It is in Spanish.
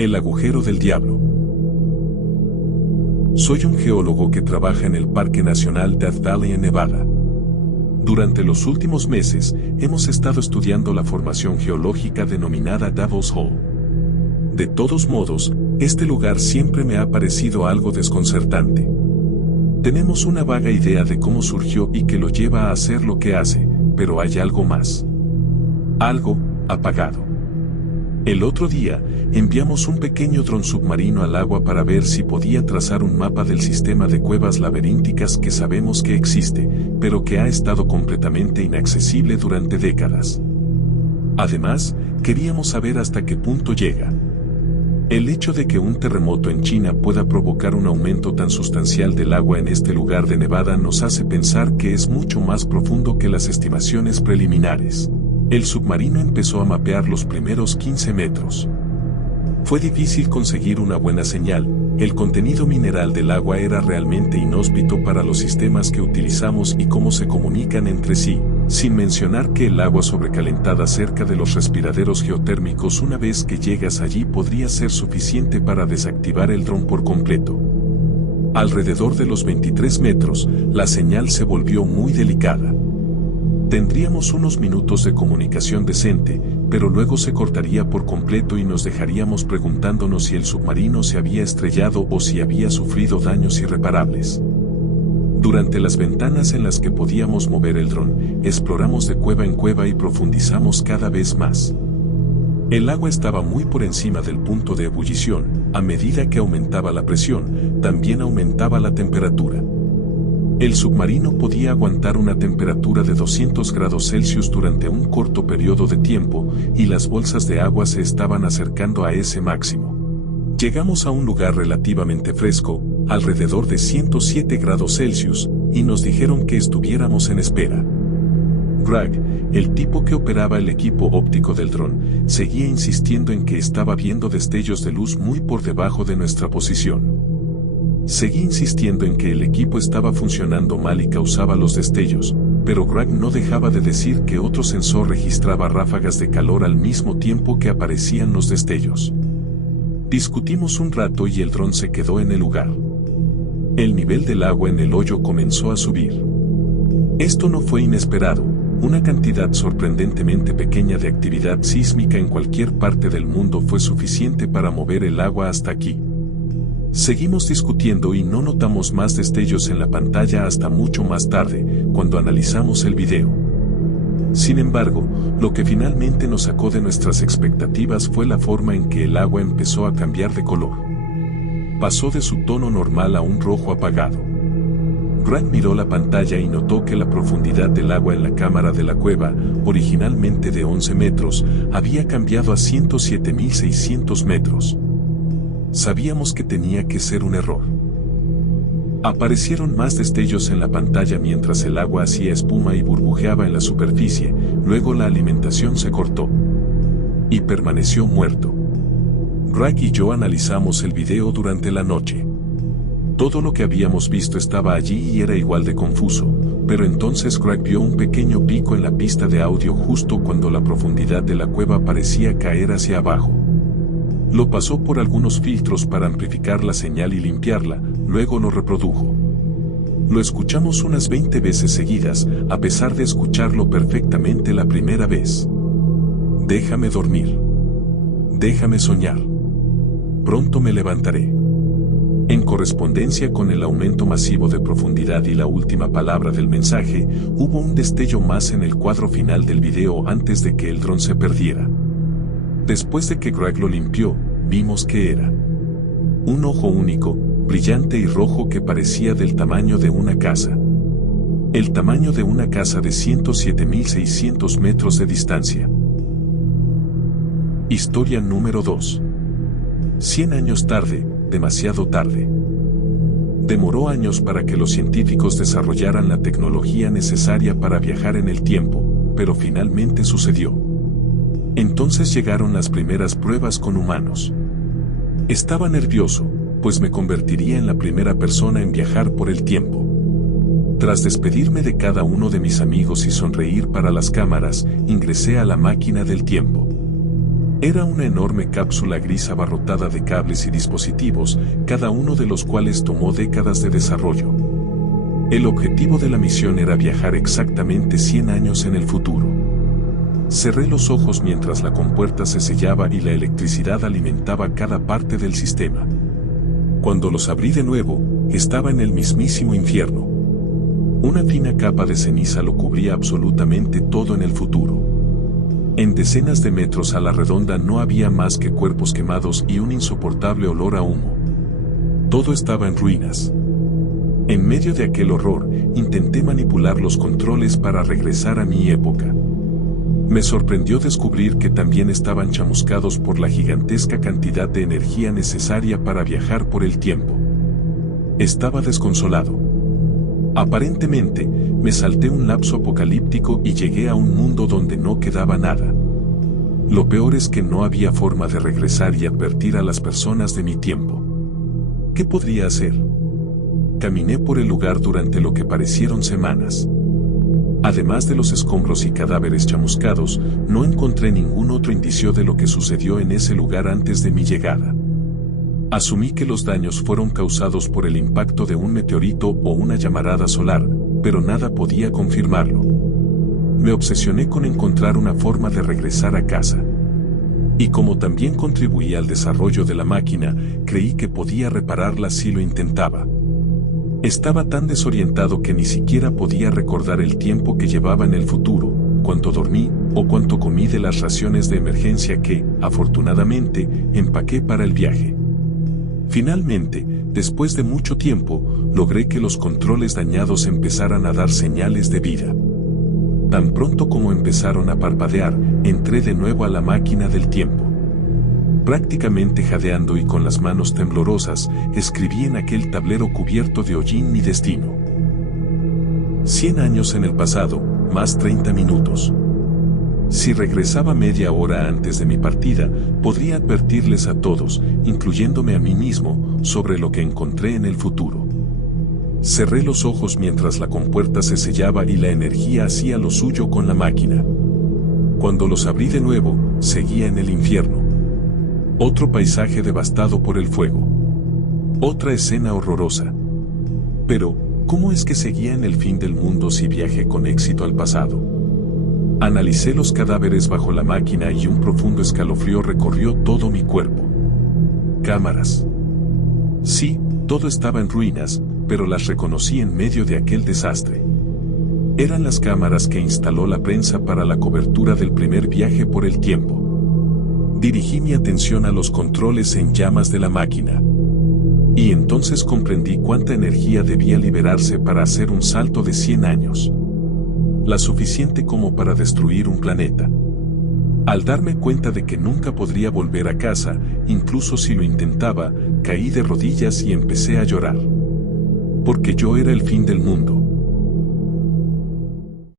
El agujero del diablo. Soy un geólogo que trabaja en el Parque Nacional Death Valley en Nevada. Durante los últimos meses, hemos estado estudiando la formación geológica denominada Devil's Hole. De todos modos, este lugar siempre me ha parecido algo desconcertante. Tenemos una vaga idea de cómo surgió y que lo lleva a hacer lo que hace, pero hay algo más. Algo apagado. El otro día, enviamos un pequeño dron submarino al agua para ver si podía trazar un mapa del sistema de cuevas laberínticas que sabemos que existe, pero que ha estado completamente inaccesible durante décadas. Además, queríamos saber hasta qué punto llega. El hecho de que un terremoto en China pueda provocar un aumento tan sustancial del agua en este lugar de Nevada nos hace pensar que es mucho más profundo que las estimaciones preliminares. El submarino empezó a mapear los primeros 15 metros. Fue difícil conseguir una buena señal, el contenido mineral del agua era realmente inhóspito para los sistemas que utilizamos y cómo se comunican entre sí, sin mencionar que el agua sobrecalentada cerca de los respiraderos geotérmicos una vez que llegas allí podría ser suficiente para desactivar el dron por completo. Alrededor de los 23 metros, la señal se volvió muy delicada. Tendríamos unos minutos de comunicación decente, pero luego se cortaría por completo y nos dejaríamos preguntándonos si el submarino se había estrellado o si había sufrido daños irreparables. Durante las ventanas en las que podíamos mover el dron, exploramos de cueva en cueva y profundizamos cada vez más. El agua estaba muy por encima del punto de ebullición, a medida que aumentaba la presión, también aumentaba la temperatura. El submarino podía aguantar una temperatura de 200 grados Celsius durante un corto periodo de tiempo, y las bolsas de agua se estaban acercando a ese máximo. Llegamos a un lugar relativamente fresco, alrededor de 107 grados Celsius, y nos dijeron que estuviéramos en espera. Greg, el tipo que operaba el equipo óptico del dron, seguía insistiendo en que estaba viendo destellos de luz muy por debajo de nuestra posición. Seguí insistiendo en que el equipo estaba funcionando mal y causaba los destellos, pero Greg no dejaba de decir que otro sensor registraba ráfagas de calor al mismo tiempo que aparecían los destellos. Discutimos un rato y el dron se quedó en el lugar. El nivel del agua en el hoyo comenzó a subir. Esto no fue inesperado, una cantidad sorprendentemente pequeña de actividad sísmica en cualquier parte del mundo fue suficiente para mover el agua hasta aquí. Seguimos discutiendo y no notamos más destellos en la pantalla hasta mucho más tarde, cuando analizamos el video. Sin embargo, lo que finalmente nos sacó de nuestras expectativas fue la forma en que el agua empezó a cambiar de color. Pasó de su tono normal a un rojo apagado. Grant miró la pantalla y notó que la profundidad del agua en la cámara de la cueva, originalmente de 11 metros, había cambiado a 107.600 metros. Sabíamos que tenía que ser un error. Aparecieron más destellos en la pantalla mientras el agua hacía espuma y burbujeaba en la superficie, luego la alimentación se cortó. Y permaneció muerto. Greg y yo analizamos el video durante la noche. Todo lo que habíamos visto estaba allí y era igual de confuso, pero entonces Greg vio un pequeño pico en la pista de audio justo cuando la profundidad de la cueva parecía caer hacia abajo. Lo pasó por algunos filtros para amplificar la señal y limpiarla, luego lo reprodujo. Lo escuchamos unas 20 veces seguidas, a pesar de escucharlo perfectamente la primera vez. Déjame dormir. Déjame soñar. Pronto me levantaré. En correspondencia con el aumento masivo de profundidad y la última palabra del mensaje, hubo un destello más en el cuadro final del video antes de que el dron se perdiera. Después de que Greg lo limpió, vimos que era un ojo único, brillante y rojo que parecía del tamaño de una casa. El tamaño de una casa de 107.600 metros de distancia. Historia número 2. 100 años tarde, demasiado tarde. Demoró años para que los científicos desarrollaran la tecnología necesaria para viajar en el tiempo, pero finalmente sucedió. Entonces llegaron las primeras pruebas con humanos. Estaba nervioso, pues me convertiría en la primera persona en viajar por el tiempo. Tras despedirme de cada uno de mis amigos y sonreír para las cámaras, ingresé a la máquina del tiempo. Era una enorme cápsula gris abarrotada de cables y dispositivos, cada uno de los cuales tomó décadas de desarrollo. El objetivo de la misión era viajar exactamente 100 años en el futuro. Cerré los ojos mientras la compuerta se sellaba y la electricidad alimentaba cada parte del sistema. Cuando los abrí de nuevo, estaba en el mismísimo infierno. Una fina capa de ceniza lo cubría absolutamente todo en el futuro. En decenas de metros a la redonda no había más que cuerpos quemados y un insoportable olor a humo. Todo estaba en ruinas. En medio de aquel horror, intenté manipular los controles para regresar a mi época. Me sorprendió descubrir que también estaban chamuscados por la gigantesca cantidad de energía necesaria para viajar por el tiempo. Estaba desconsolado. Aparentemente, me salté un lapso apocalíptico y llegué a un mundo donde no quedaba nada. Lo peor es que no había forma de regresar y advertir a las personas de mi tiempo. ¿Qué podría hacer? Caminé por el lugar durante lo que parecieron semanas. Además de los escombros y cadáveres chamuscados, no encontré ningún otro indicio de lo que sucedió en ese lugar antes de mi llegada. Asumí que los daños fueron causados por el impacto de un meteorito o una llamarada solar, pero nada podía confirmarlo. Me obsesioné con encontrar una forma de regresar a casa. Y como también contribuía al desarrollo de la máquina, creí que podía repararla si lo intentaba. Estaba tan desorientado que ni siquiera podía recordar el tiempo que llevaba en el futuro, cuánto dormí o cuánto comí de las raciones de emergencia que, afortunadamente, empaqué para el viaje. Finalmente, después de mucho tiempo, logré que los controles dañados empezaran a dar señales de vida. Tan pronto como empezaron a parpadear, entré de nuevo a la máquina del tiempo. Prácticamente jadeando y con las manos temblorosas, escribí en aquel tablero cubierto de hollín mi destino. 100 años en el pasado, más 30 minutos. Si regresaba media hora antes de mi partida, podría advertirles a todos, incluyéndome a mí mismo, sobre lo que encontré en el futuro. Cerré los ojos mientras la compuerta se sellaba y la energía hacía lo suyo con la máquina. Cuando los abrí de nuevo, seguía en el infierno. Otro paisaje devastado por el fuego. Otra escena horrorosa. Pero, ¿cómo es que seguía en el fin del mundo si viajé con éxito al pasado? Analicé los cadáveres bajo la máquina y un profundo escalofrío recorrió todo mi cuerpo. Cámaras. Sí, todo estaba en ruinas, pero las reconocí en medio de aquel desastre. Eran las cámaras que instaló la prensa para la cobertura del primer viaje por el tiempo. Dirigí mi atención a los controles en llamas de la máquina. Y entonces comprendí cuánta energía debía liberarse para hacer un salto de 100 años. La suficiente como para destruir un planeta. Al darme cuenta de que nunca podría volver a casa, incluso si lo intentaba, caí de rodillas y empecé a llorar. Porque yo era el fin del mundo.